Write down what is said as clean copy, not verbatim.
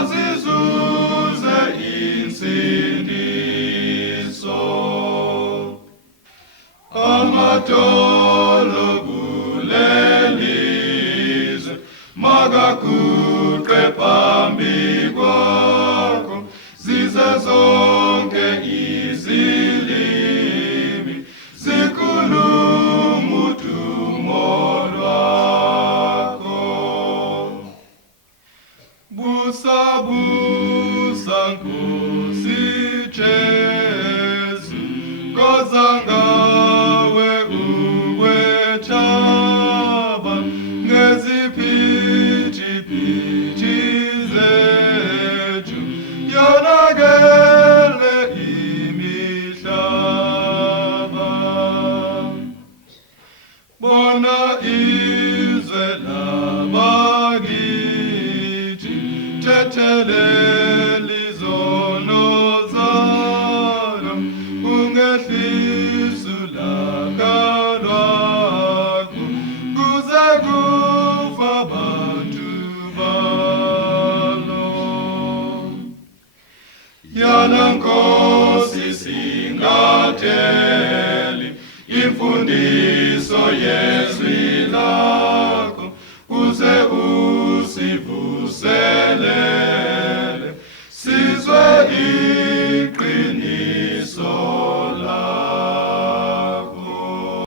bazizuze insindiso. Amadolo kulelizwe makaguqe phambi kwakho, zize zonke izilimi zikhuluma udumo lwakho. Busa busa Nkosi Jesu, koza ngawe ukwethaba, ngeziphithiphithi zethu yonakele imihlaba. Bona izwe labakithi, thethelela izono zalo, ungehlisa ulaka lwakho, kuze kufa abantu balo. Yana Nkosi singatheli imfundiso yezwi lakho, uze usivuse